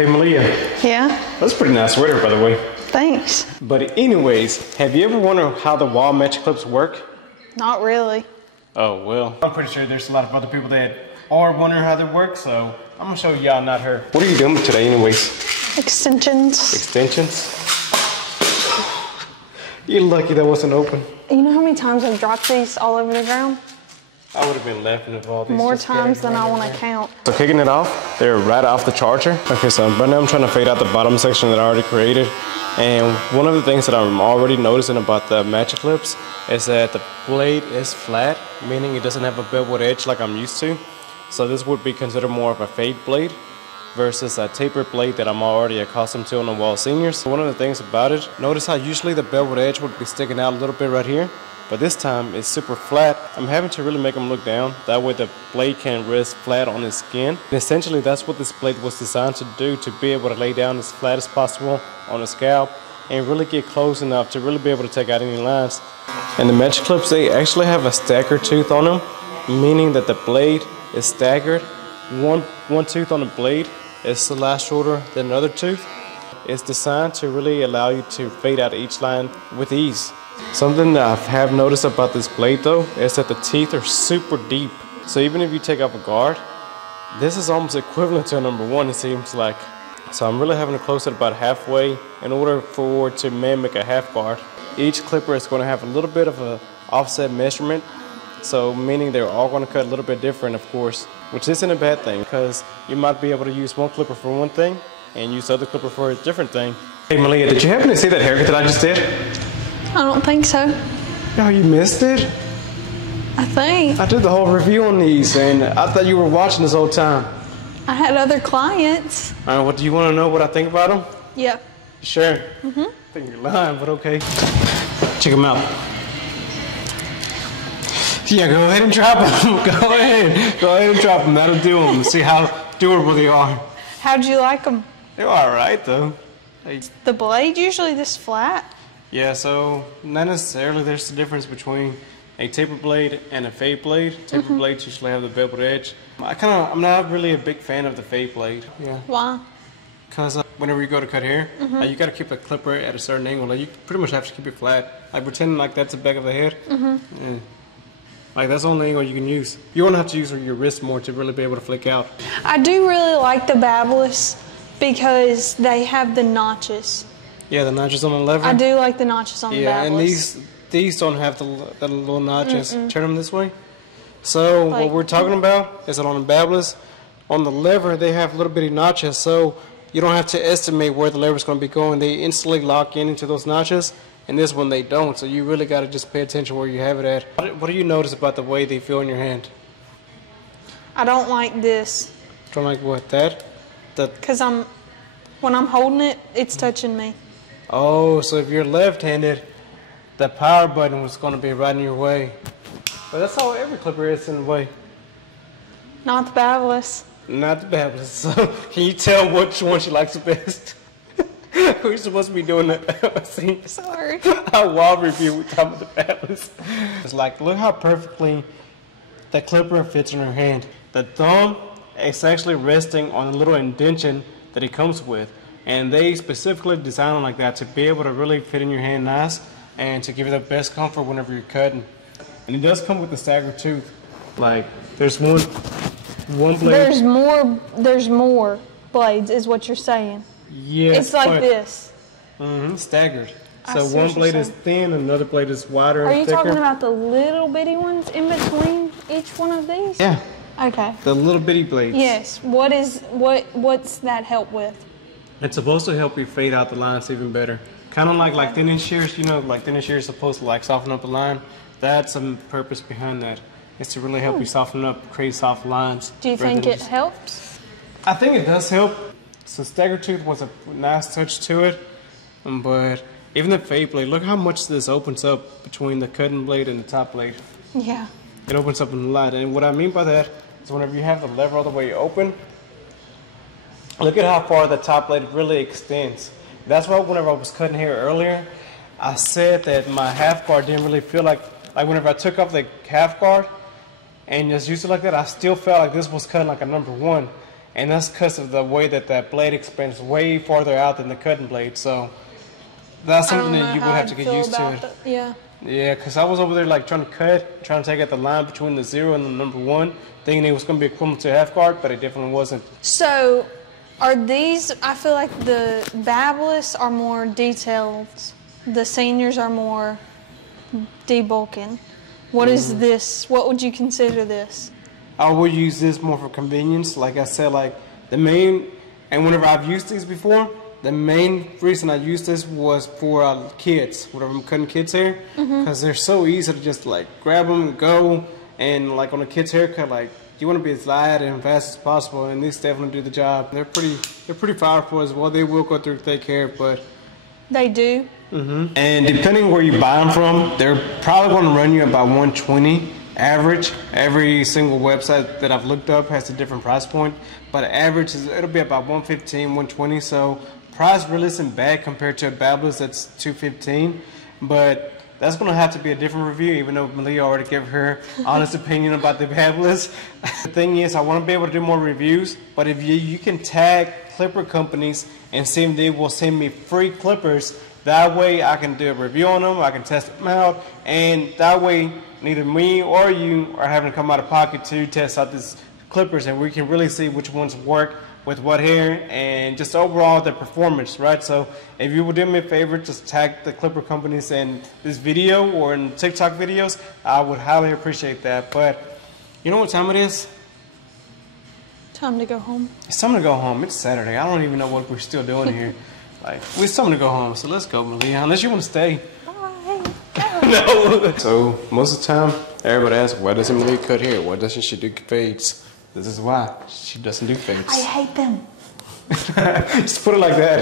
Hey Malia. Yeah? That's a pretty nice sweater, by the way. Thanks. But anyways, have you ever wondered how the Wahl match clips work? Not really. Oh, well. I'm pretty sure there's a lot of other people that are wondering how they work, so I'm gonna show y'all, not her. What are you doing today anyways? Extensions. Extensions? You're lucky that wasn't open. You know how many times I've dropped these all over the ground? I would have been laughing if all these. More times than I want to count. So kicking it off, they're right off the charger. Okay, so right now I'm trying to fade out the bottom section that I already created. And one of the things that I'm already noticing about the match clips is that the blade is flat, meaning it doesn't have a beveled edge like I'm used to. So this would be considered more of a fade blade versus a tapered blade that I'm already accustomed to on the Wahl Seniors. One of the things about it, notice how usually the beveled edge would be sticking out a little bit right here, but this time it's super flat. I'm having to really make them look down. That way the blade can rest flat on his skin. And essentially that's what this blade was designed to do, to be able to lay down as flat as possible on the scalp and really get close enough to really be able to take out any lines. And the match clips, they actually have a staggered tooth on them, meaning that the blade is staggered. One tooth on the blade is a lot shorter than another tooth. It's designed to really allow you to fade out each line with ease. Something that I have noticed about this blade though is that the teeth are super deep. So even if you take off a guard, this is almost equivalent to a number one, it seems like. So I'm really having to close it about halfway in order for it to mimic a half guard. Each clipper is going to have a little bit of an offset measurement, so meaning they're all going to cut a little bit different, of course, which isn't a bad thing because you might be able to use one clipper for one thing and use the other clipper for a different thing. Hey Malia, did you happen to see that haircut that I just did? I don't think so. Oh, you missed it? I think. I did the whole review on these and I thought you were watching this whole time. I had other clients. What do you want to know what I think about them? Yeah. Sure. I think you're lying, but okay. Check them out. Yeah, go ahead and drop them. Go ahead and drop them. That'll do them. See how durable they are. How'd you like them? They're all right though. The blade usually this flat? Yeah, so not necessarily. There's a difference between a taper blade and a fade blade. Taper blades usually have the beveled edge. I'm not really a big fan of the fade blade. Yeah. Why? Because whenever you go to cut hair, you got to keep the clipper at a certain angle. Like you pretty much have to keep it flat. Like pretending like that's the back of the head. Yeah. Like that's the only angle you can use. You won't have to use your wrist more to really be able to flick out. I do really like the Babbless because they have the notches. Yeah, the notches on the lever. I do like the notches on the Babbless. Yeah, and these don't have the little notches. Turn them this way. So Like, what we're talking about is that on the Babbless, on the lever they have little bitty notches, so you don't have to estimate where the lever is going to be going. They instantly lock into those notches, and this one they don't. So you really got to just pay attention where you have it at. What do you notice about the way they feel in your hand? I don't like this. Don't like what? That? Because when I'm holding it, it's touching me. Oh, so if you're left-handed, the power button was going to be right in your way. But that's how every clipper is in a way. Not the Babbless. Not the Baptist. So can you tell which one she likes the best? We're supposed to be doing that. See? Sorry. Our Wahl review, we're talking about the Baptist. It's like, look how perfectly the clipper fits in her hand. The thumb is actually resting on a little indentation that it comes with. And they specifically designed it like that to be able to really fit in your hand nice and to give you the best comfort whenever you're cutting. And it does come with a staggered tooth. Like, there's one blade. There's more blades, is what you're saying. Yes. It's like this. Staggered. So one blade is thin, another blade is wider and thicker. Are you talking about the little bitty ones in between each one of these? Yeah. Okay. The little bitty blades. Yes. What's that help with? It's supposed to help you fade out the lines even better. Kind of like thinning shears, you know, like thinning shears are supposed to like soften up a line. That's some purpose behind that. It's to really help you soften up, create soft lines. Do you think it helps? I think it does help. So staggered tooth was a nice touch to it, but even the fade blade, look how much this opens up between the cutting blade and the top blade. Yeah. It opens up a lot, and what I mean by that is whenever you have the lever all the way open, look at how far the top blade really extends. That's why whenever I was cutting hair earlier, I said that my half guard didn't really feel like whenever I took off the half guard and just used it like that, I still felt like this was cutting like a number one. and that's because of the way that that blade expands way farther out than the cutting blade. So that's something that you would have to get used to. Yeah. Yeah, because I was over there like trying to cut, trying to take out the line between the 0 and the number 1, thinking it was going to be equivalent to a half guard, but it definitely wasn't. So are these, I feel like the Babblists are more detailed. The seniors are more debulking. What is this? What would you consider this? I would use this more for convenience. Like I said, like the main, and whenever I've used these before, the main reason I use this was for kids, whenever I'm cutting kids' hair, because they're so easy to just like grab them and go, and like on a kid's haircut, like you want to be as light and fast as possible, and these definitely do the job. They're pretty powerful as well. They will go through thick hair, but they do. And depending where you buy them from, they're probably going to run you about 120 average. Every single website that I've looked up has a different price point, but average it'll be about 115, 120. So price really isn't bad compared to a Babblist that's 215, but that's going to have to be a different review, even though Malia already gave her honest opinion about the Babblist. The thing is, I want to be able to do more reviews, but if you can tag clipper companies and see if they will send me free clippers, that way I can do a review on them, I can test them out, and that way neither me or you are having to come out of pocket to test out these clippers, and we can really see which ones work with what hair and just overall the performance, right? So if you would do me a favor, just tag the clipper companies in this video or in TikTok videos, I would highly appreciate that. But you know what time it is? Time to go home. It's time to go home. It's Saturday. I don't even know what we're still doing here. Like, it's time to go home, so let's go, Malia, unless you want to stay. Bye. No. So most of the time, everybody asks, why doesn't Malia cut hair? Why doesn't she do fades? This is why she doesn't do fades. I hate them. Just put it like that.